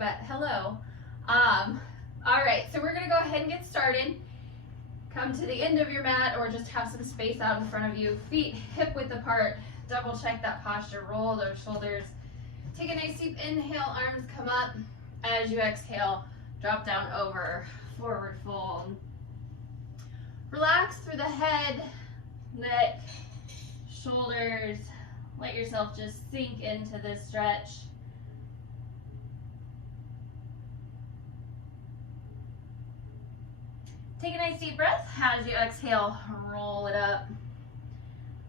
but hello. All right, so we're gonna go ahead and get started. Come to the end of your mat or just have some space out in front of you. Feet hip width apart. Double check that posture. Roll those shoulders. Take a nice deep inhale, arms come up. As you exhale, drop down over, forward fold. Relax through the head, neck, shoulders. Let yourself just sink into this stretch. Take a nice deep breath. As you exhale, roll it up.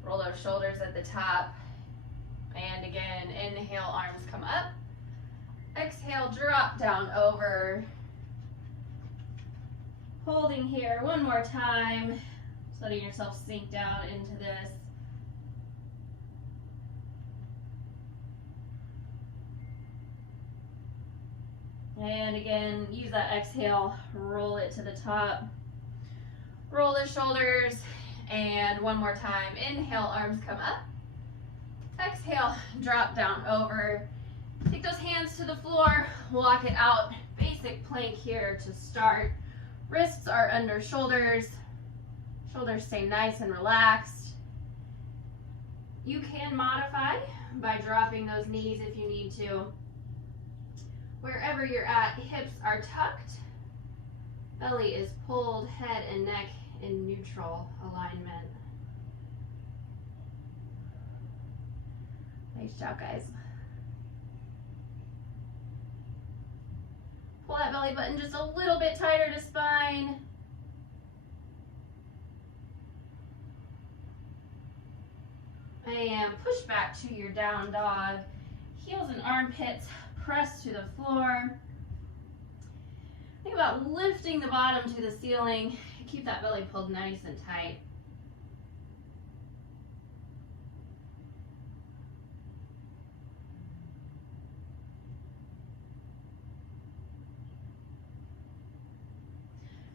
Roll those shoulders at the top. And again, inhale, arms come up. Exhale, drop down over. Holding here one more time. Just letting yourself sink down into this. And again, use that exhale, roll it to the top. Roll the shoulders, and one more time. Inhale, arms come up. Exhale, drop down over. Take those hands to the floor, walk it out. Basic plank here to start. Wrists are under shoulders. Shoulders stay nice and relaxed. You can modify by dropping those knees if you need to. Wherever you're at, hips are tucked. Belly is pulled, head and neck in neutral alignment. Nice job, guys. Pull that belly button just a little bit tighter to spine. And push back to your down dog. Heels and armpits press to the floor. Think about lifting the bottom to the ceiling. Keep that belly pulled nice and tight.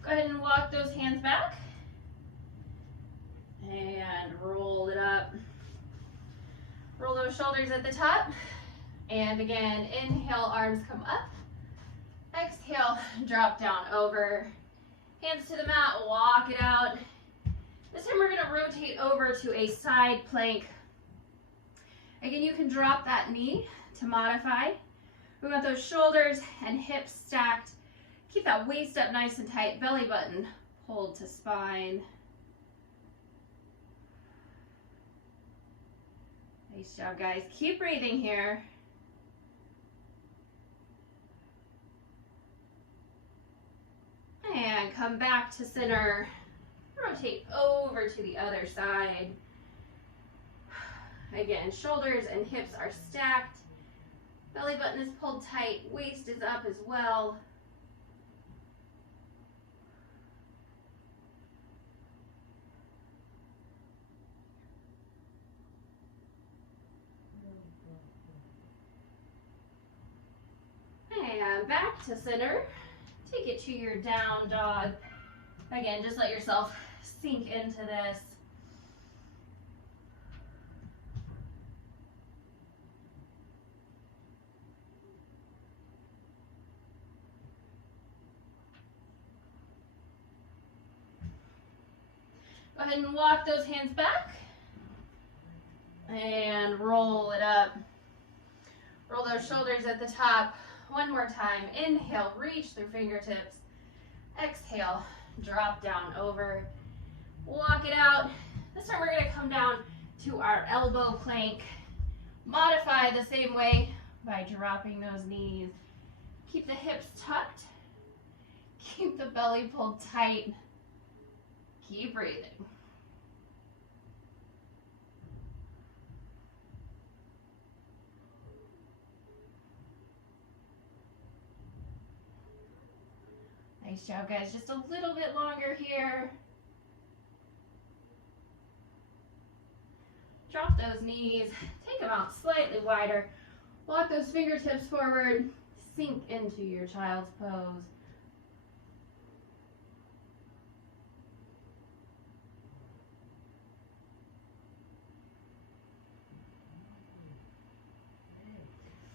Go ahead and walk those hands back. And roll it up. Roll those shoulders at the top. And again, inhale, arms come up. Exhale, drop down over. Hands to the mat, walk it out. This time we're gonna rotate over to a side plank. Again, you can drop that knee to modify. We want those shoulders and hips stacked. Keep that waist up nice and tight, belly button pulled to spine. Nice job, guys. Keep breathing here. And come back to center. Rotate over to the other side. Again, shoulders and hips are stacked. Belly button is pulled tight. Waist is up as well. And back to center. Take it to your down dog. Again, just let yourself sink into this. Go ahead and walk those hands back. And roll it up. Roll those shoulders at the top. One more time. Inhale, reach through fingertips. Exhale, drop down over. Walk it out. This time we're going to come down to our elbow plank. Modify the same way by dropping those knees. Keep the hips tucked. Keep the belly pulled tight. Keep breathing. Nice job, guys. Just a little bit longer here. Drop those knees. Take them out slightly wider. Walk those fingertips forward. Sink into your child's pose.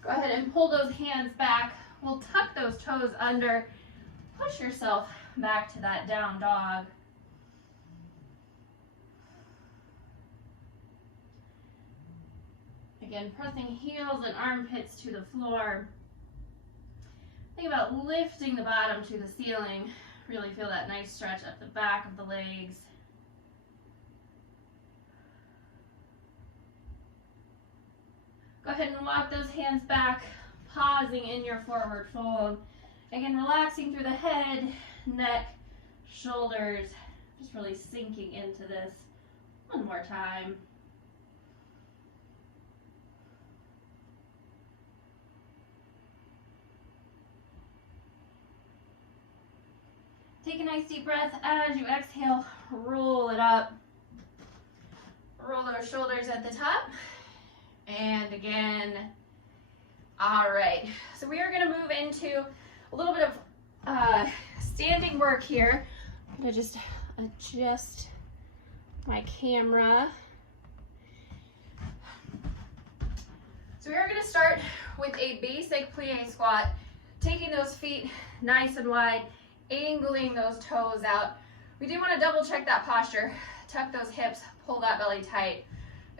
Go ahead and pull those hands back. we'll tuck those toes under, push yourself back to that down dog. Again, pressing heels and armpits to the floor. Think about lifting the bottom to the ceiling. Really feel that nice stretch up the back of the legs. Go ahead and walk those hands back, pausing in your forward fold. Again, relaxing through the head, neck, shoulders, just really sinking into this. One more time. Take a nice deep breath as you exhale, roll it up. Roll those shoulders at the top. And again. All right, so we are going to move into a little bit of standing work here. I'm going to just adjust my camera. So we are going to start with a basic plie squat, taking those feet nice and wide, angling those toes out. We do want to double check that posture, tuck those hips, pull that belly tight.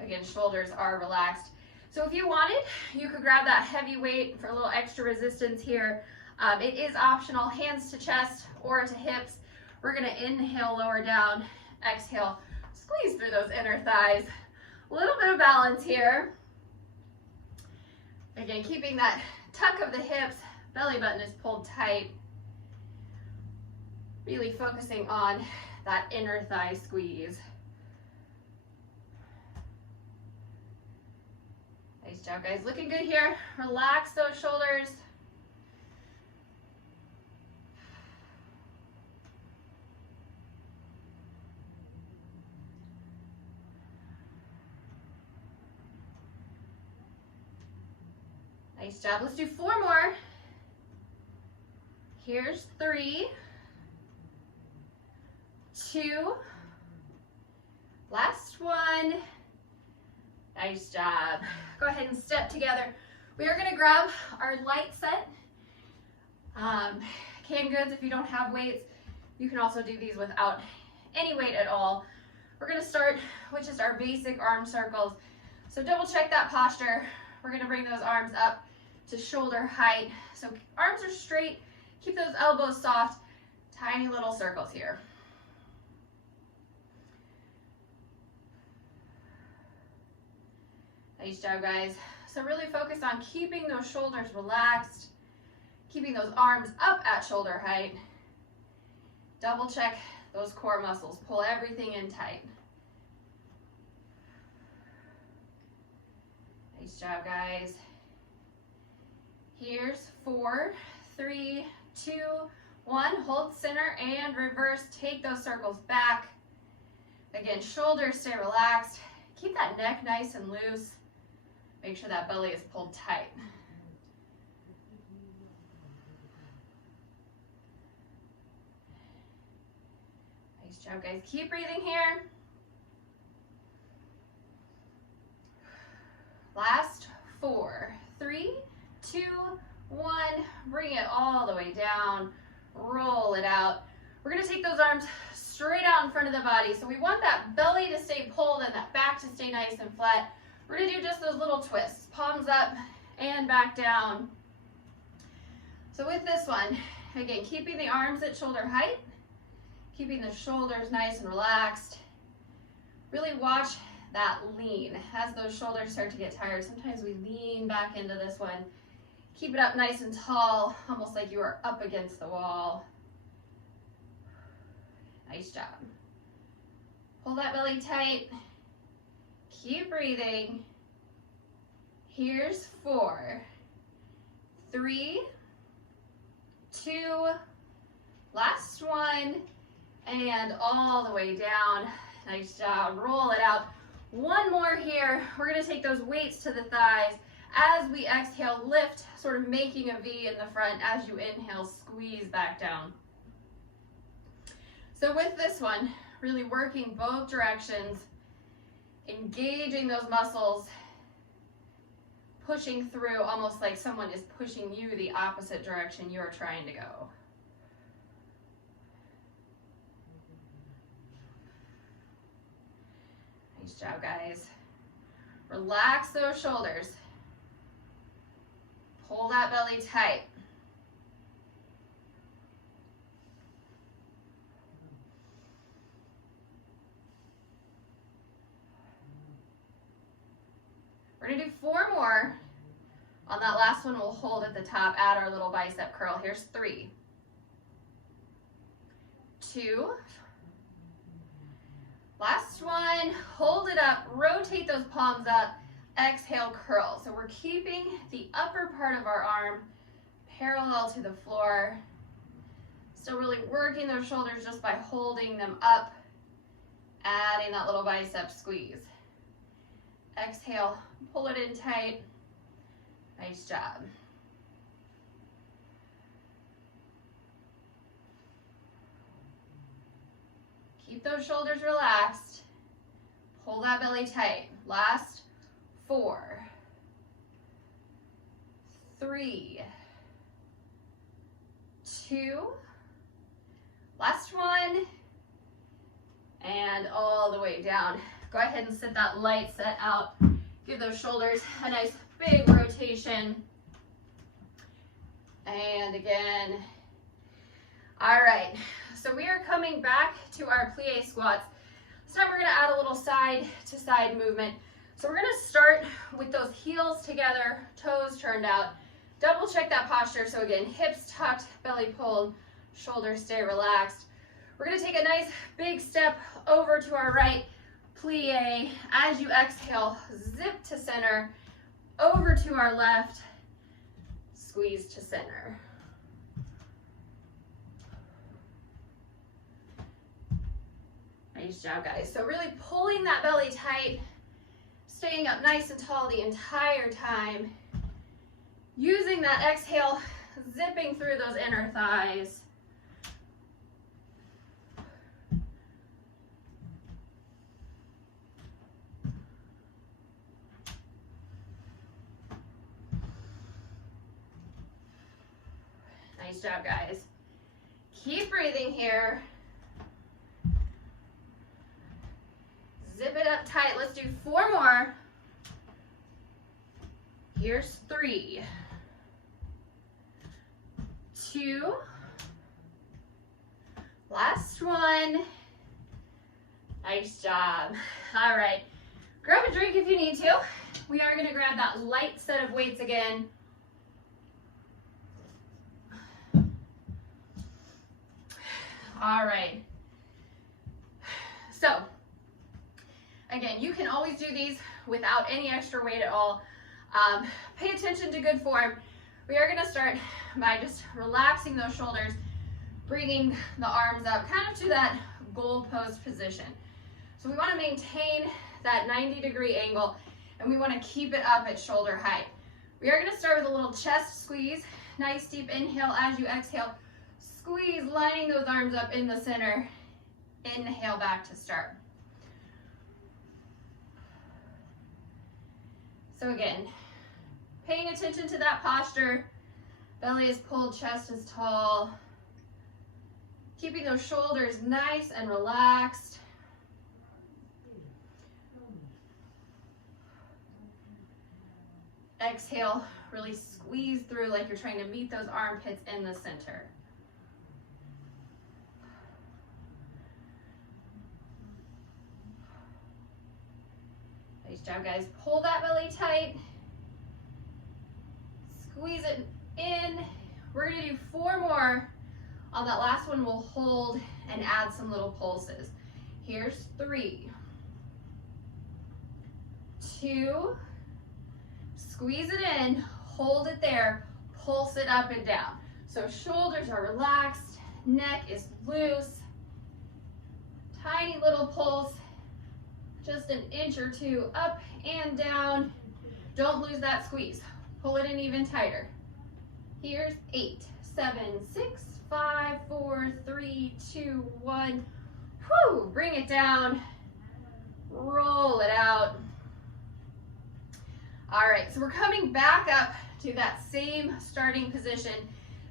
Again, shoulders are relaxed. So if you wanted, you could grab that heavy weight for a little extra resistance here. It is optional, hands to chest or to hips. We're gonna inhale, lower down, exhale, squeeze through those inner thighs. A little bit of balance here. Again, keeping that tuck of the hips, belly button is pulled tight. Really focusing on that inner thigh squeeze. Nice job, guys. Looking good here. Relax those shoulders. Nice job. Let's do 4 more. Here's 3, 2, last one. Nice job. Go ahead and step together. We are going to grab our light set. Canned goods, if you don't have weights, you can also do these without any weight at all. We're going to start with just our basic arm circles. So double check that posture. We're going to bring those arms up to shoulder height. So arms are straight. Keep those elbows soft. Tiny little circles here. Nice job, guys. So really focus on keeping those shoulders relaxed, keeping those arms up at shoulder height. Double check those core muscles. Pull everything in tight. Nice job, guys. Here's 4, 3, 2, 1. Hold center and reverse. Take those circles back. Again, shoulders stay relaxed. Keep that neck nice and loose. Make sure that belly is pulled tight. Nice job, guys. Keep breathing here. Last 4, 3, 2, 1. Bring it all the way down. Roll it out. We're going to take those arms straight out in front of the body. So we want that belly to stay pulled and that back to stay nice and flat. We're going to do just those little twists. Palms up and back down. So with this one, again, keeping the arms at shoulder height, keeping the shoulders nice and relaxed. Really watch that lean as those shoulders start to get tired. Sometimes we lean back into this one. Keep it up nice and tall, almost like you are up against the wall. Nice job. Pull that belly tight. Keep breathing. Here's 4, 3, 2, last one, and all the way down. Nice job. Roll it out. One more here. We're going to take those weights to the thighs. As we exhale, lift, sort of making a V in the front. As you inhale, squeeze back down. So with this one, really working both directions, engaging those muscles, pushing through, almost like someone is pushing you the opposite direction you're trying to go. Nice job, guys. Relax those shoulders. Pull that belly tight. We're gonna do 4 more. On that last one, we'll hold at the top, add our little bicep curl. Here's 3, 2, last one, hold it up, rotate those palms up, exhale, curl. So we're keeping the upper part of our arm parallel to the floor. Still really working those shoulders just by holding them up, adding that little bicep squeeze. Exhale, pull it in tight. Nice job. Keep those shoulders relaxed. Pull that belly tight. Last 4, 3, 2, last one, and all the way down. Go ahead and sit that light set out. Give those shoulders a nice big rotation. And again. All right, so we are coming back to our plie squats. This time we're gonna add a little side to side movement. So we're gonna start with those heels together, toes turned out. Double check that posture. So again, hips tucked, belly pulled, shoulders stay relaxed. We're gonna take a nice big step over to our right, plie. As you exhale, zip to center, over to our left, squeeze to center. Nice job, guys. So really pulling that belly tight, staying up nice and tall the entire time. Using that exhale, zipping through those inner thighs. Nice job, guys. Keep breathing here. Zip it up tight. Let's do 4 more. Here's 3, 2, last one. Nice job. All right, grab a drink if you need to. We are going to grab that light set of weights again. All right, so again, you can always do these without any extra weight at all. Pay attention to good form. We are gonna start by just relaxing those shoulders, bringing the arms up kind of to that goal pose position. So we wanna maintain that 90-degree angle, and we wanna keep it up at shoulder height. We are gonna start with a little chest squeeze. Nice deep inhale as you exhale. Squeeze, lining those arms up in the center. Inhale back to start. So again, paying attention to that posture. Belly is pulled, chest is tall. Keeping those shoulders nice and relaxed. Exhale, really squeeze through like you're trying to meet those armpits in the center. Nice job, guys. Pull that belly tight. Squeeze it in. We're gonna do 4 more. On that last one, we'll hold and add some little pulses. Here's 3, 2, squeeze it in, hold it there, pulse it up and down. So shoulders are relaxed, neck is loose, tiny little pulse, just an inch or 2 up and down. Don't lose that squeeze. Pull it in even tighter. Here's 8, 7, 6, 5, 4, 3, 2, 1. Whew, bring it down. Roll it out. All right, so we're coming back up to that same starting position.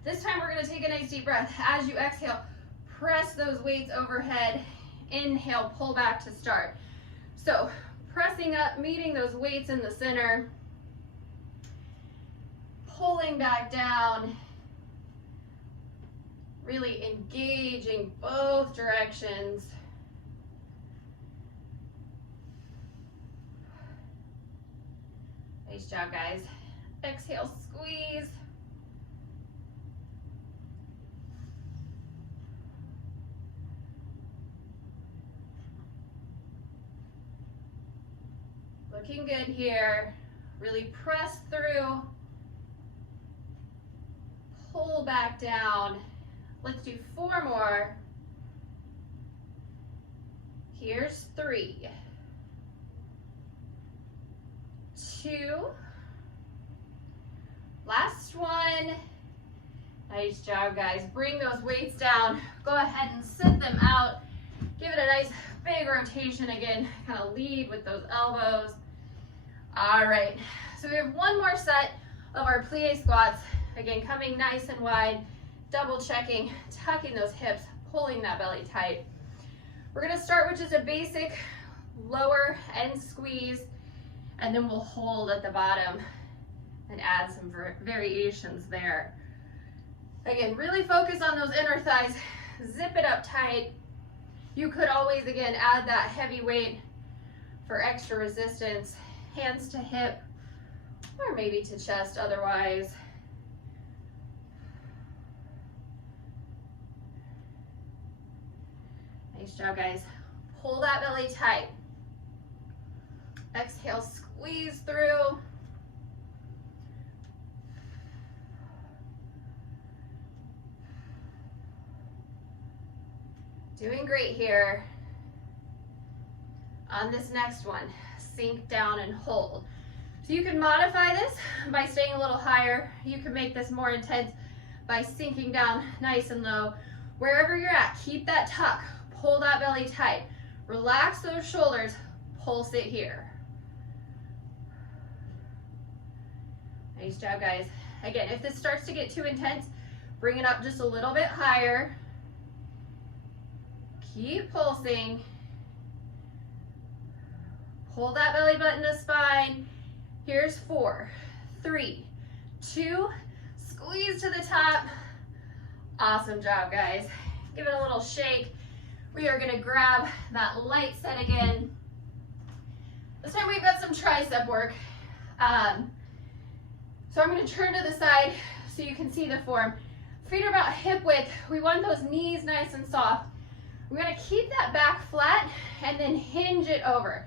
This time we're gonna take a nice deep breath. As you exhale, press those weights overhead. Inhale, pull back to start. So pressing up, meeting those weights in the center, pulling back down, really engaging both directions. Nice job, guys. Exhale, squeeze. Looking good here. Really press through. Pull back down. Let's do 4 more. Here's 3, 2, last one. Nice job, guys. Bring those weights down. Go ahead and sit them out. Give it a nice big rotation again. Kind of lead with those elbows. All right, so we have one more set of our plie squats. Again, coming nice and wide, double checking, tucking those hips, pulling that belly tight. We're gonna start with just a basic lower end squeeze, and then we'll hold at the bottom and add some variations there. Again, really focus on those inner thighs, zip it up tight. You could always, again, add that heavy weight for extra resistance, hands to hip, or maybe to chest otherwise. Nice job, guys. Pull that belly tight. Exhale, squeeze through. Doing great here. On this next one, sink down and hold. So you can modify this by staying a little higher. You can make this more intense by sinking down nice and low. Wherever you're at, keep that tuck. Pull that belly tight. Relax those shoulders. Pulse it here. Nice job, guys. Again, if this starts to get too intense, bring it up just a little bit higher. Keep pulsing. Pull that belly button to spine. Here's 4, 3, 2, squeeze to the top. Awesome job, guys. Give it a little shake. We are gonna grab that light set again. This time we've got some tricep work. So I'm gonna turn to the side so you can see the form. Feet are about hip width. We want those knees nice and soft. We're gonna keep that back flat and then hinge it over.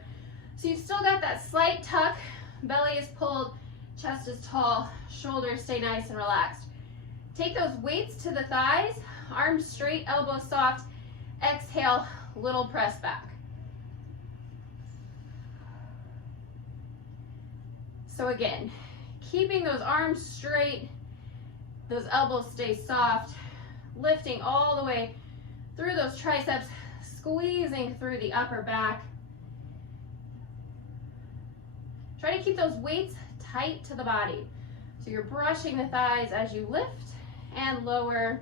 So you've still got that slight tuck, belly is pulled, chest is tall, shoulders stay nice and relaxed. Take those weights to the thighs, arms straight, elbows soft. Exhale, little press back. So again, keeping those arms straight, those elbows stay soft, lifting all the way through those triceps, squeezing through the upper back. Try to keep those weights tight to the body. So you're brushing the thighs as you lift and lower.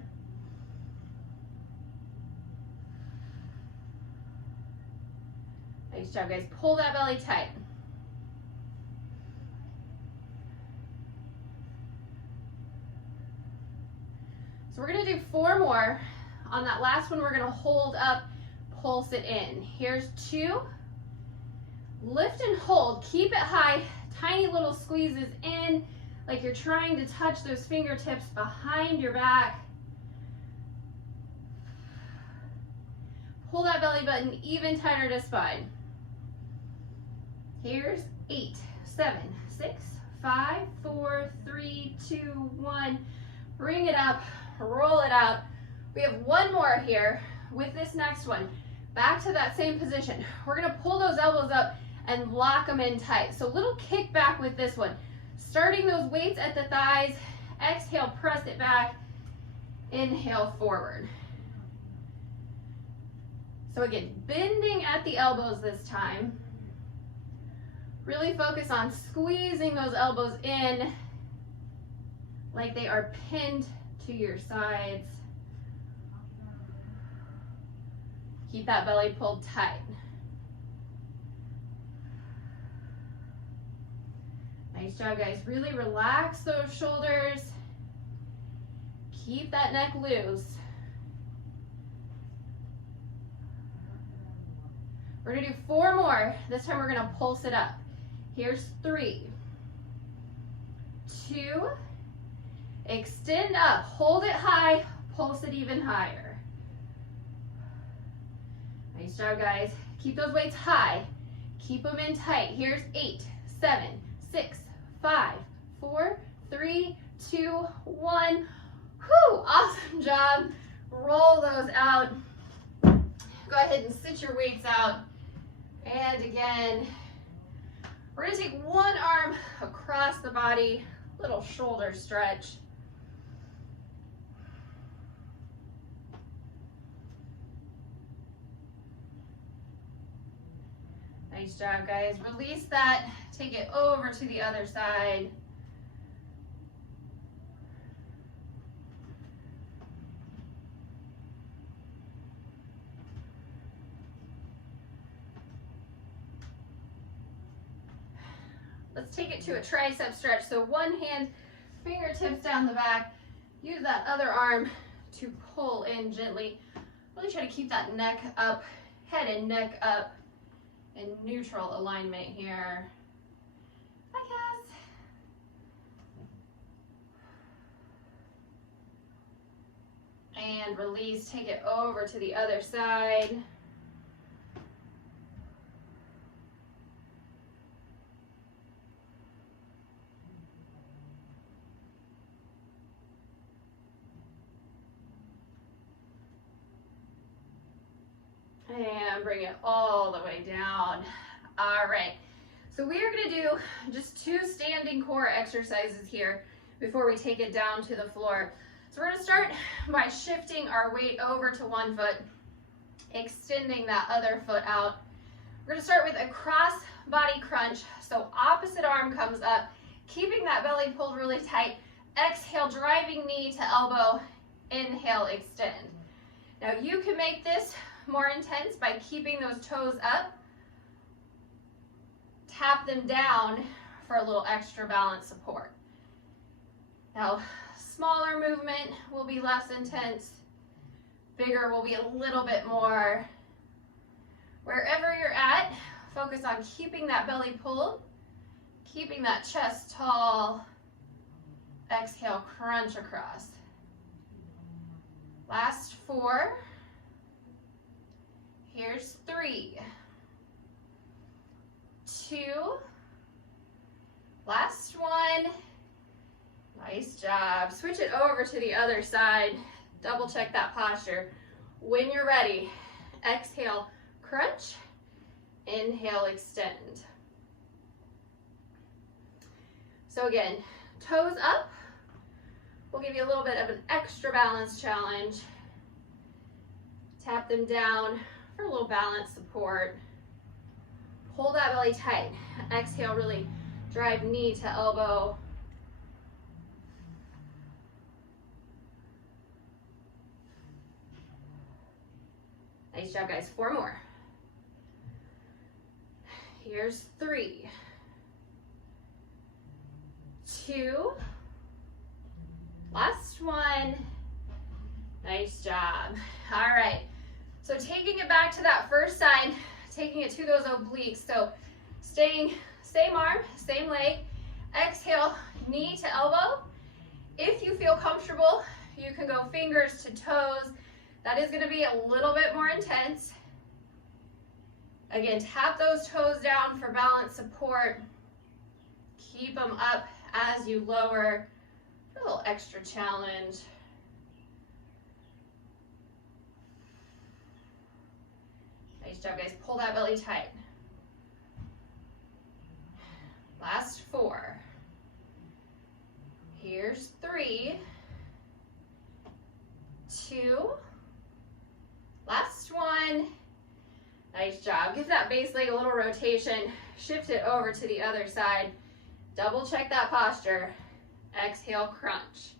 Nice job, guys. Pull that belly tight. So we're gonna do 4 more. On that last one, we're gonna hold up, pulse it in. Here's 2. Lift and hold, keep it high, tiny little squeezes in, like you're trying to touch those fingertips behind your back. Pull that belly button even tighter to spine. Here's 8, 7, 6, 5, 4, 3, 2, 1. Bring it up, roll it out. We have 1 more here with this next one. Back to that same position. We're gonna pull those elbows up and lock them in tight. So little kick back with this one. Starting those weights at the thighs, exhale, press it back, inhale, forward. So again, bending at the elbows this time. Really focus on squeezing those elbows in like they are pinned to your sides. Keep that belly pulled tight. Nice job, guys. Really relax those shoulders. Keep that neck loose. We're gonna do 4 more. This time we're gonna pulse it up. Here's 3, 2, extend up, hold it high, pulse it even higher. Nice job, guys. Keep those weights high. Keep them in tight. Here's 8, 7, 6, 5, 4, 3, 2, 1. Whew, awesome job. Roll those out. Go ahead and sit your weights out. And again, we're gonna take one arm across the body, little shoulder stretch. Nice job, guys. Release that, take it over to the other side. Let's take it to a tricep stretch. So one hand, fingertips down the back. Use that other arm to pull in gently. Really try to keep that neck up, head and neck up in neutral alignment here. Hi, Cass. And release, take it over to the other side. And bring it all the way down. All right, so we are gonna do just 2 standing core exercises here before we take it down to the floor. So we're gonna start by shifting our weight over to one foot, extending that other foot out. We're gonna start with a cross body crunch. So opposite arm comes up, keeping that belly pulled really tight. Exhale, driving knee to elbow. Inhale, extend. Now you can make this more intense by keeping those toes up. Tap them down for a little extra balance support. Now, smaller movement will be less intense. Bigger will be a little bit more. Wherever you're at, focus on keeping that belly pulled, keeping that chest tall. Exhale, crunch across. Last 4. Here's 3, 2, last 1. Nice job. Switch it over to the other side. Double check that posture. When you're ready, exhale, crunch. Inhale, extend. So again, toes up. We'll give you a little bit of an extra balance challenge. Tap them down for a little balance support. Hold that belly tight. Exhale, really drive knee to elbow. Nice job, guys. 4 more. Here's 3, 2, last 1. Nice job. All right. So taking it back to that first side, taking it to those obliques. So staying same arm, same leg. Exhale, knee to elbow. If you feel comfortable, you can go fingers to toes. That is going to be a little bit more intense. Again, tap those toes down for balance support. Keep them up as you lower. A little extra challenge. Nice job, guys. Pull that belly tight. Last 4. Here's 3, 2, last 1. Nice job. Give that base leg a little rotation. Shift it over to the other side. Double check that posture. Exhale, crunch.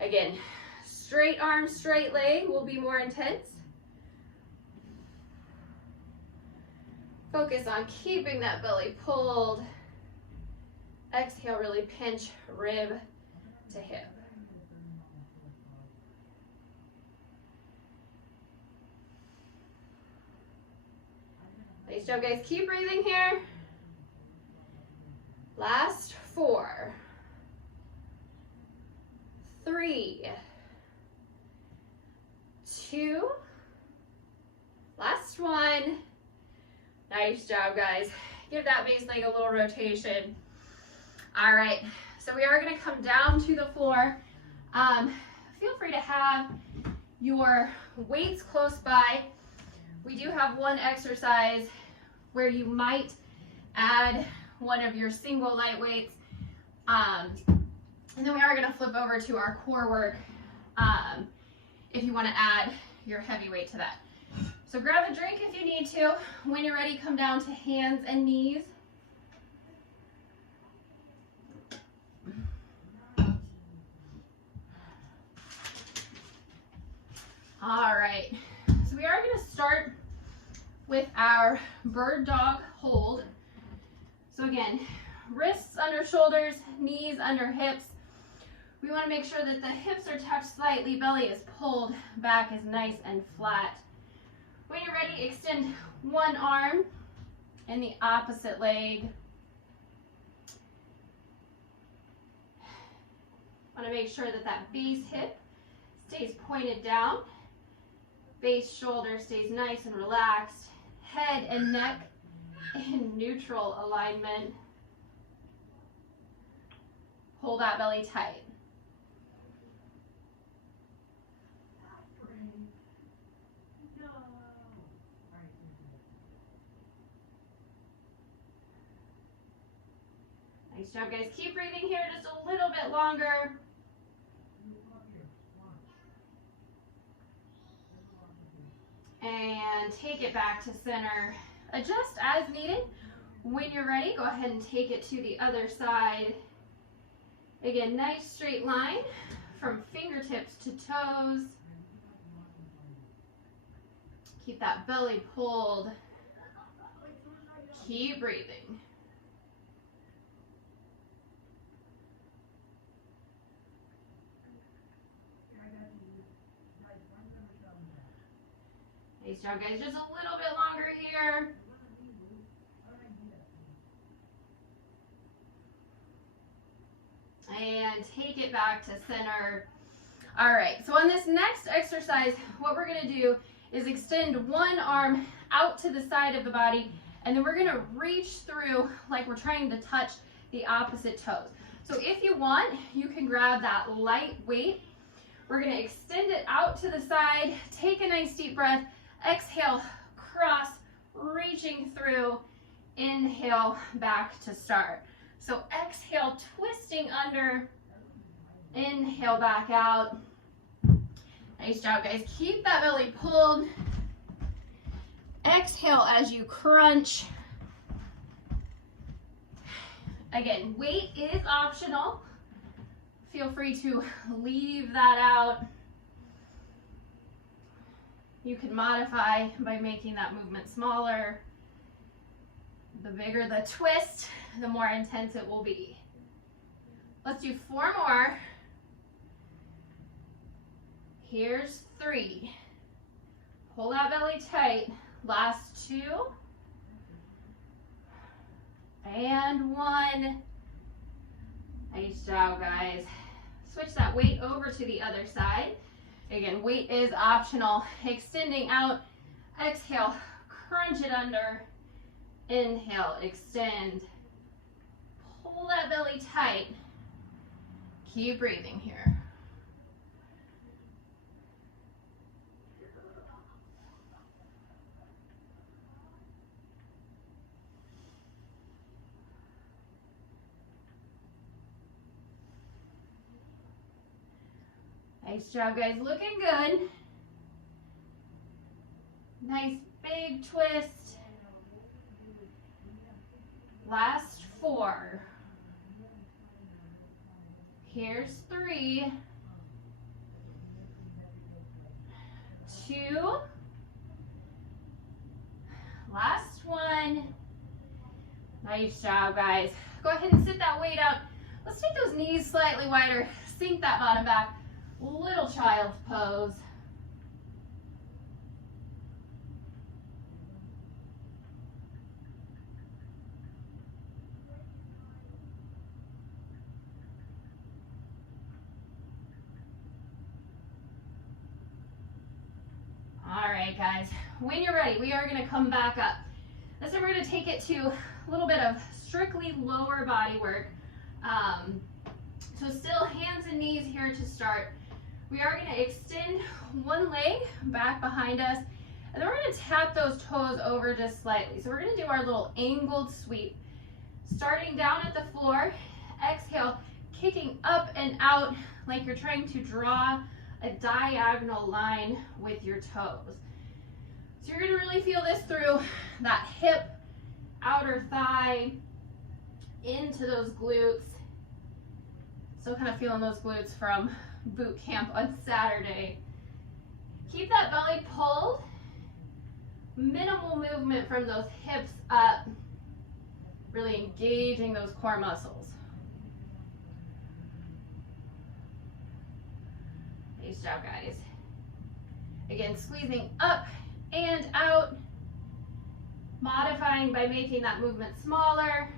Again, straight arm, straight leg will be more intense. Focus on keeping that belly pulled. Exhale, really pinch rib to hip. Nice job, guys. Keep breathing here. Last 4, 3, 2, last 1. Nice job, guys. Give that base leg a little rotation. All right, so we are gonna come down to the floor. Feel free to have your weights close by. We do have one exercise where you might add one of your single light weights. And then we are gonna flip over to our core work if you wanna add your heavy weight to that. So grab a drink if you need to. When you're ready, come down to hands and knees. All right, so we are gonna start with our bird dog hold. So again, wrists under shoulders, knees under hips. We wanna make sure that the hips are touched slightly, belly is pulled, back is nice and flat. When you're ready, extend one arm and the opposite leg. Want to make sure that that base hip stays pointed down. Base shoulder stays nice and relaxed. Head and neck in neutral alignment. Hold that belly tight. Nice job, guys. Keep breathing here just a little bit longer. And take it back to center. Adjust as needed. When you're ready, go ahead and take it to the other side. Again, nice straight line from fingertips to toes. Keep that belly pulled. Keep breathing. Nice job, guys. Just a little bit longer here. And take it back to center. All right, so on this next exercise, what we're gonna do is extend one arm out to the side of the body, and then we're gonna reach through like we're trying to touch the opposite toes. So if you want, you can grab that light weight. We're gonna extend it out to the side, take a nice deep breath, exhale, cross, reaching through, inhale, back to start. So exhale, twisting under, inhale, back out. Nice job, guys. Keep that belly pulled. Exhale as you crunch. Again, weight is optional. Feel free to leave that out. You can modify by making that movement smaller. The bigger the twist, the more intense it will be. Let's do 4 more. Here's 3. Pull that belly tight. Last 2. And 1. Nice job, guys. Switch that weight over to the other side. Again, weight is optional. Extending out, exhale, crunch it under, inhale, extend. Pull that belly tight. Keep breathing here. Nice job, guys. Looking good. Nice Big twist. Last 4. Here's 3, 2, last 1. Nice job, guys. Go ahead and sit that weight out. Let's take those knees slightly wider, sink that bottom back, little child pose. All right, guys, when you're ready, we are going to come back up. This time we're going to take it to a little bit of strictly lower body work. So still hands and knees here to start. We are going to extend one leg back behind us, and then we're going to tap those toes over just slightly. So we're going to do our little angled sweep. Starting down at the floor, exhale, kicking up and out like you're trying to draw a diagonal line with your toes. So you're going to really feel this through that hip, outer thigh, into those glutes. Still kind of feeling those glutes from boot camp on Saturday. Keep that belly pulled. Minimal movement from those hips up. Really engaging those core muscles. Nice job, guys. Again, squeezing up and out. Modifying by making that movement smaller.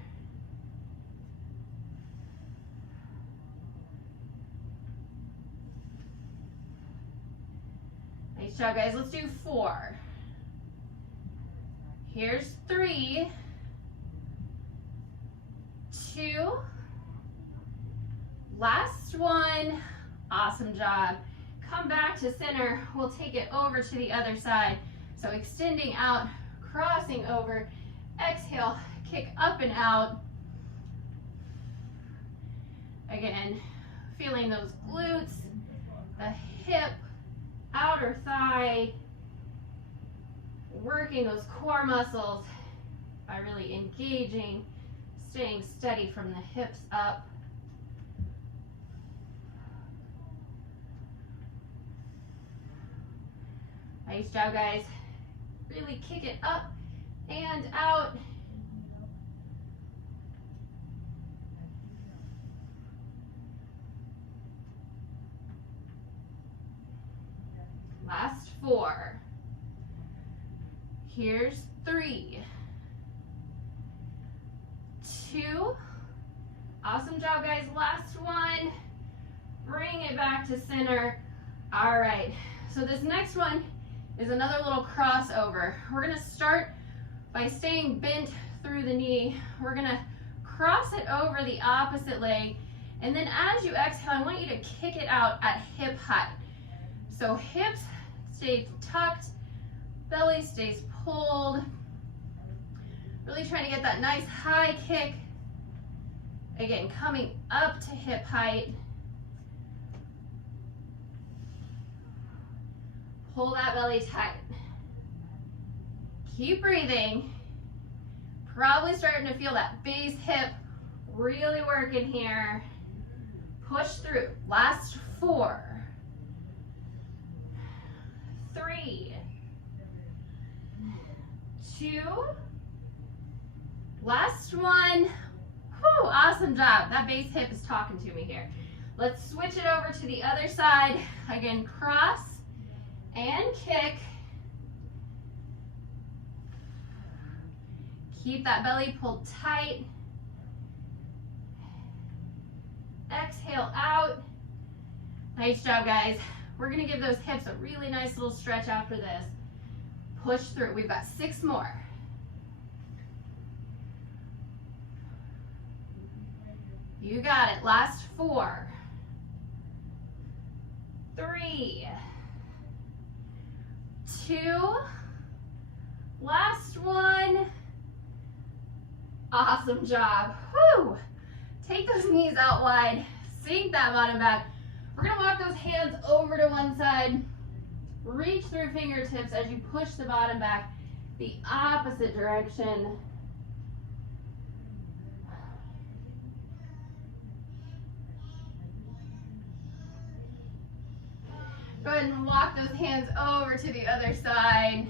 Nice job, guys. Let's do 4. Here's 3, 2, last 1. Awesome job. Come back to center. We'll take it over to the other side. So extending out, crossing over, exhale, kick up and out. Again, feeling those glutes, the hip, outer thigh, working those core muscles by really engaging, staying steady from the hips up. Nice job, guys. Really kick it up and out. Last 4. Here's 3, 2. Awesome job, guys. Last 1. Bring it back to center. All right. So this next one is another little crossover. We're going to start by staying bent through the knee. We're going to cross it over the opposite leg. And then as you exhale, I want you to kick it out at hip height. So hips stay tucked, belly stays pulled. Really trying to get that nice high kick. Again, coming up to hip height. Pull that belly tight. Keep breathing. Probably starting to feel that base hip really working here. Push through. Last 4, 3, 2, last 1. Whew, awesome job. That base hip is talking to me here. Let's switch it over to the other side. Again, cross and kick. Keep that belly pulled tight. Exhale out. Nice job, guys. We're gonna give those hips a really nice little stretch after this. Push through. We've got 6 more. You got it. Last 4, 3, 2, last 1. Awesome job. Whew. Take those knees out wide, sink that bottom back. We're gonna walk those hands over to one side, reach through fingertips as you push the bottom back, the opposite direction. Go ahead and walk those hands over to the other side.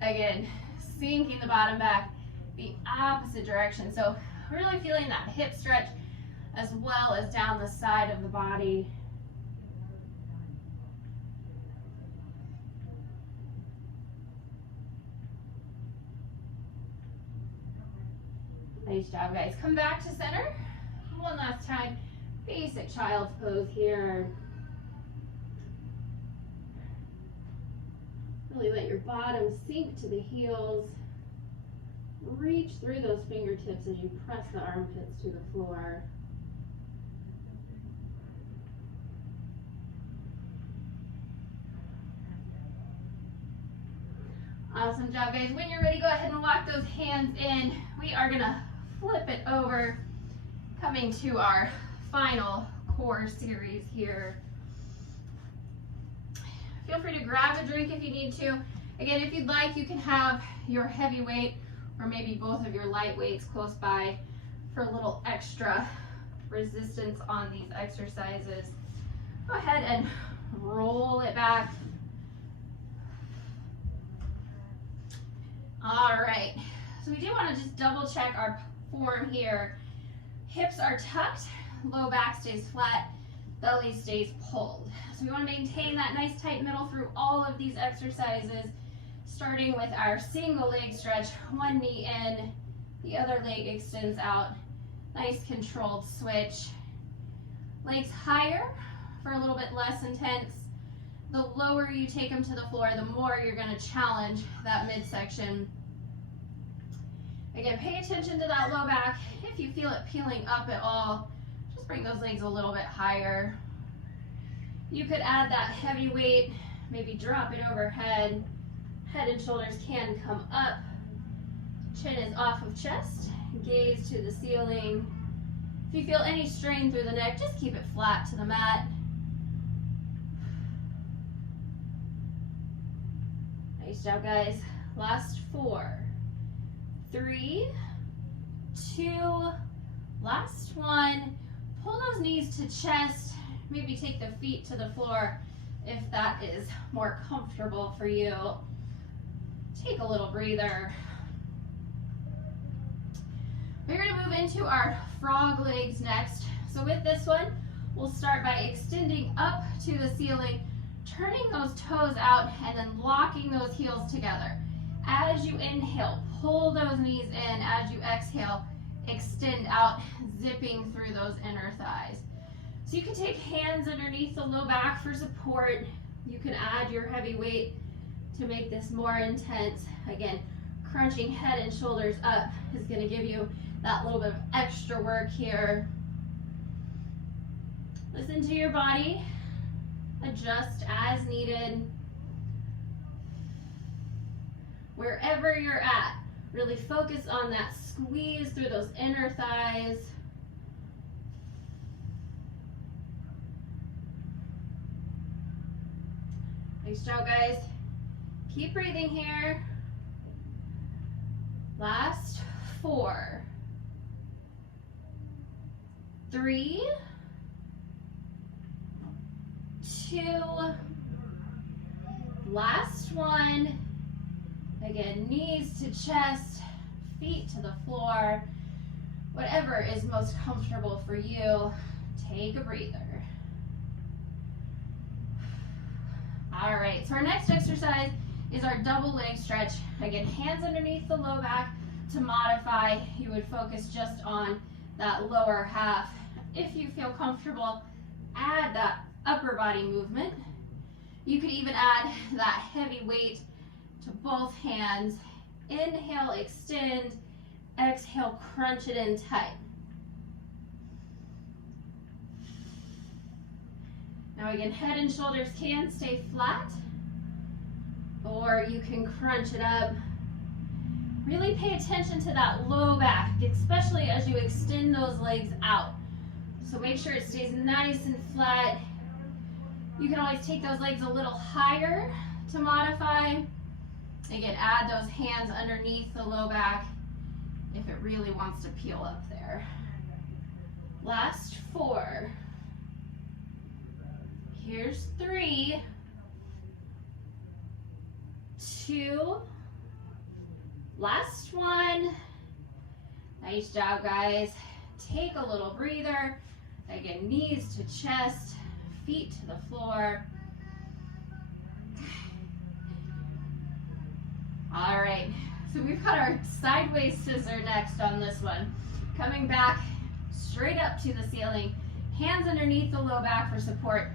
Again, sinking the bottom back the opposite direction. So really feeling that hip stretch as well as down the side of the body. Nice job, guys. Come back to center. One last time. Basic child's pose here. Really let your bottom sink to the heels. Reach through those fingertips as you press the armpits to the floor. Awesome job, guys. When you're ready, go ahead and walk those hands in. We are gonna flip it over, coming to our final core series here. Feel free to grab a drink if you need to. Again, if you'd like, you can have your heavy weight or maybe both of your light weights close by for a little extra resistance on these exercises. Go ahead and roll it back. All right, so we do want to just double check our form here. Hips are tucked, low back stays flat, belly stays pulled. So we want to maintain that nice tight middle through all of these exercises, starting with our single leg stretch, one knee in, the other leg extends out. Nice controlled switch. Legs higher for a little bit less intense. The lower you take them to the floor, the more you're going to challenge that midsection. Again, pay attention to that low back. If you feel it peeling up at all, just bring those legs a little bit higher. You could add that heavy weight, maybe drop it overhead. Head and shoulders can come up. Chin is off of chest. Gaze to the ceiling. If you feel any strain through the neck, just keep it flat to the mat. Nice job, guys. Last 4, 3, 2, last 1. Pull those knees to chest. Maybe take the feet to the floor if that is more comfortable for you. Take a little breather. We're going to move into our frog legs next. So with this one, we'll start by extending up to the ceiling, turning those toes out, and then locking those heels together. As you inhale, pull those knees in. As you exhale, extend out, zipping through those inner thighs. So you can take hands underneath the low back for support. You can add your heavy weight to make this more intense. Again, crunching head and shoulders up is going to give you that little bit of extra work here. Listen to your body. Adjust as needed. Wherever you're at, really focus on that squeeze through those inner thighs. Nice job, guys. Keep breathing here. Last 4, 3, 2, last 1. Again, knees to chest, feet to the floor. Whatever is most comfortable for you, take a breather. All right, so our next exercise is our double leg stretch. Again, hands underneath the low back. To modify, you would focus just on that lower half. If you feel comfortable, add that upper body movement. You could even add that heavy weight to both hands. Inhale, extend. Exhale, crunch it in tight. Now again, head and shoulders can stay flat, or you can crunch it up. Really pay attention to that low back, especially as you extend those legs out. So make sure it stays nice and flat. You can always take those legs a little higher to modify. Again, add those hands underneath the low back if it really wants to peel up there. Last 4. Here's 3, 2, last 1. Nice job, guys. Take a little breather. Again, knees to chest, feet to the floor. All right, so we've got our sideways scissor next on this one. Coming back straight up to the ceiling, hands underneath the low back for support,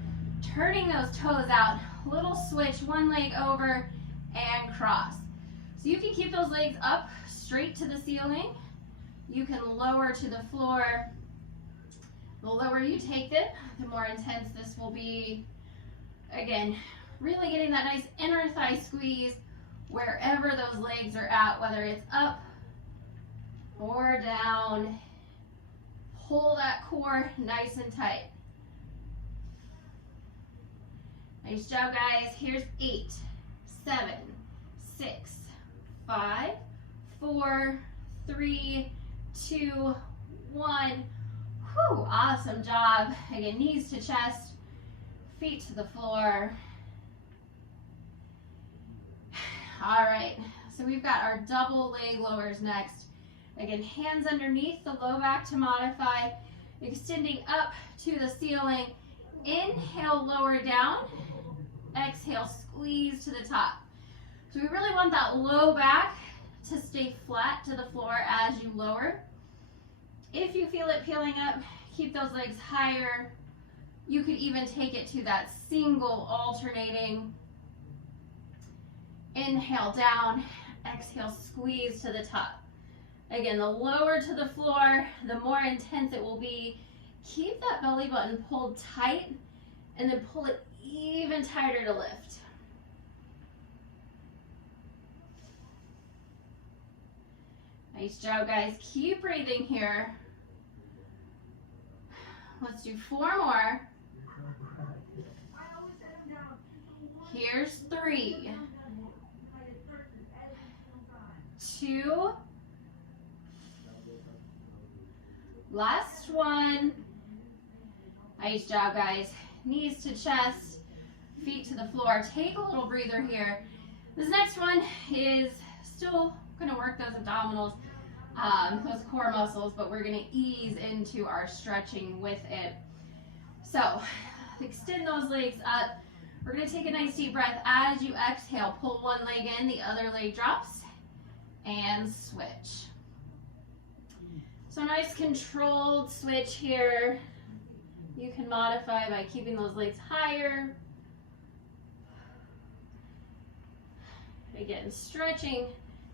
turning those toes out, little switch, one leg over and cross. So you can keep those legs up straight to the ceiling. You can lower to the floor. The lower you take it, the more intense this will be. Again, really getting that nice inner thigh squeeze wherever those legs are at, whether it's up or down. Pull that core nice and tight. Nice job, guys. Here's 8, 7, 6, 5, 4, 3, 2, 1. Whew, awesome job. Again, knees to chest, feet to the floor. All right, so we've got our double leg lowers next. Again, hands underneath the low back to modify, extending up to the ceiling. Inhale, lower down. Exhale, squeeze to the top. So we really want that low back to stay flat to the floor as you lower. If you feel it peeling up, keep those legs higher. You could even take it to that single alternating. Inhale down, exhale, squeeze to the top. Again, the lower to the floor, the more intense it will be. Keep that belly button pulled tight and then pull it even tighter to lift. Nice job, guys. Keep breathing here. Let's do 4 more. Here's 3, 2, last 1. Nice job, guys. Knees to chest, feet to the floor. Take a little breather here. This next one is still going to work those abdominals, those core muscles, but we're going to ease into our stretching with it. So extend those legs up. We're going to take a nice deep breath. As you exhale, pull one leg in, the other leg drops, and switch. So nice controlled switch here. You can modify by keeping those legs higher. Again, stretching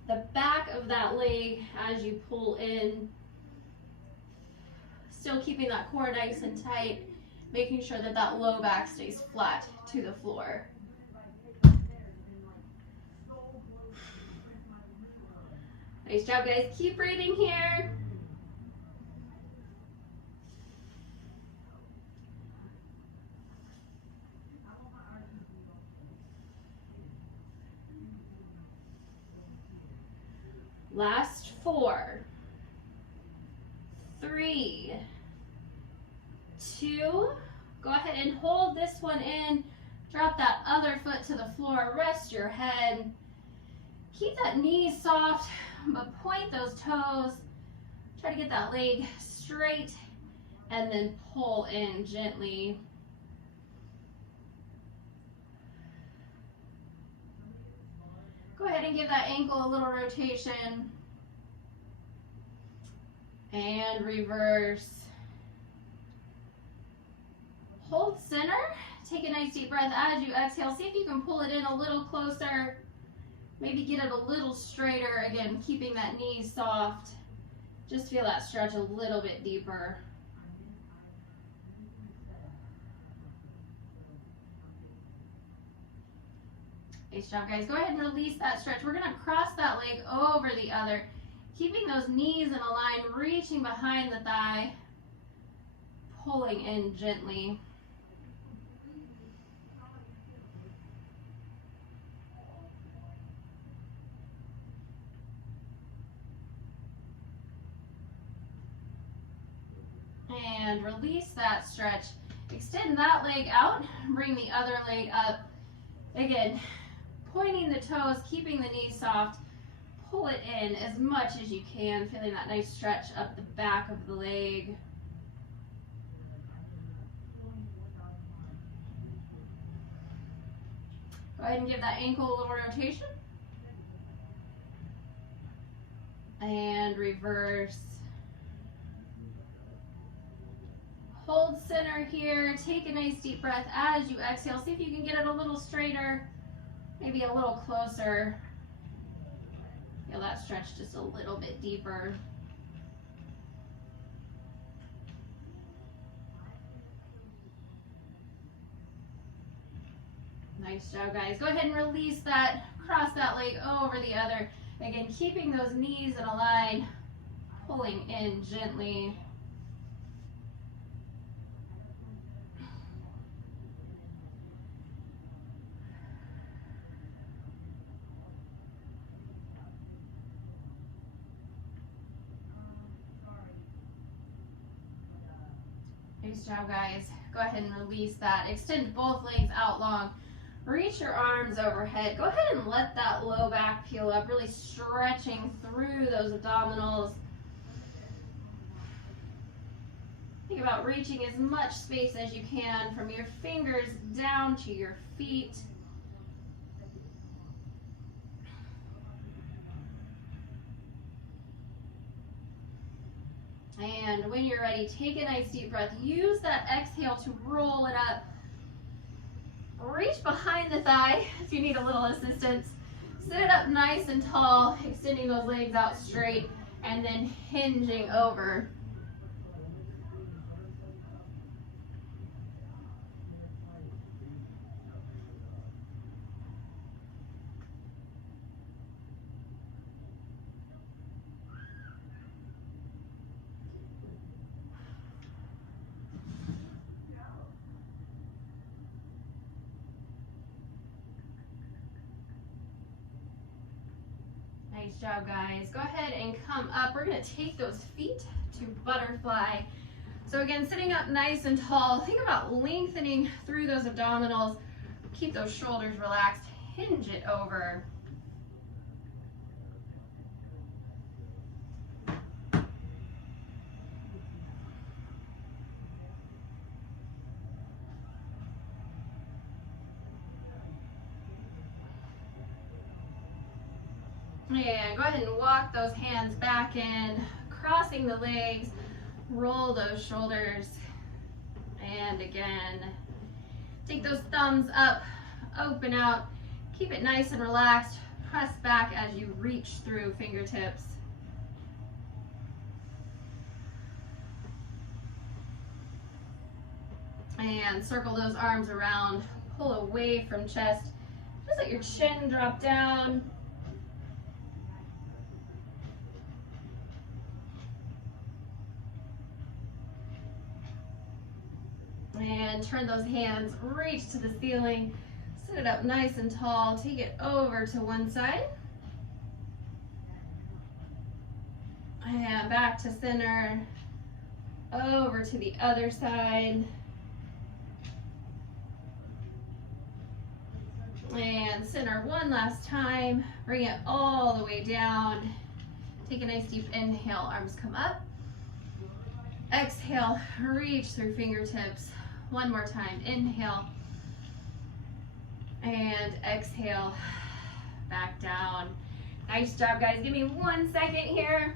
the back of that leg as you pull in. Still keeping that core nice and tight, making sure that that low back stays flat to the floor. Nice job, guys. Keep breathing here. Last 4, 3, 2, go ahead and hold this one in. Drop that other foot to the floor. Rest your head. Keep that knee soft, but point those toes. Try to get that leg straight and then pull in gently. Go ahead and give that ankle a little rotation. And reverse. Hold center. Take a nice deep breath as you exhale. See if you can pull it in a little closer. Maybe get it a little straighter. Again, keeping that knee soft. Just feel that stretch a little bit deeper. Nice job, guys. Go ahead and release that stretch. We're going to cross that leg over the other, keeping those knees in a line, reaching behind the thigh, pulling in gently. and release that stretch. Extend that leg out, bring the other leg up. Again, pointing the toes, keeping the knees soft. Pull it in as much as you can, feeling that nice stretch up the back of the leg. Go ahead and give that ankle a little rotation. And reverse. Hold center here. Take a nice deep breath as you exhale. See if you can get it a little straighter, maybe a little closer. Feel that stretch just a little bit deeper. Nice job, guys. Go ahead and release that. Cross that leg over the other. Again, keeping those knees in a line, pulling in gently. Nice job, guys. Go ahead and release that. Extend both legs out long. Reach your arms overhead. Go ahead and let that low back peel up, really stretching through those abdominals. Think about reaching as much space as you can from your fingers down to your feet. And when you're ready, take a nice deep breath. Use that exhale to roll it up. Reach behind the thigh if you need a little assistance. Sit it up nice and tall, extending those legs out straight, and then hinging over. Nice job, guys. Go ahead and come up. We're going to take those feet to butterfly. So again, sitting up nice and tall. Think about lengthening through those abdominals. Keep those shoulders relaxed. Hinge it over. And go ahead and walk those hands back in, crossing the legs, roll those shoulders, and again, take those thumbs up, open out, keep it nice and relaxed, press back as you reach through fingertips. And circle those arms around, pull away from chest, just let your chin drop down. And turn those hands, reach to the ceiling, sit it up nice and tall, take it over to one side. And back to center, over to the other side. And center one last time, bring it all the way down. Take a nice deep inhale, arms come up. Exhale, reach through fingertips. One more time, inhale, and exhale, back down. Nice job, guys. Give me 1 second here.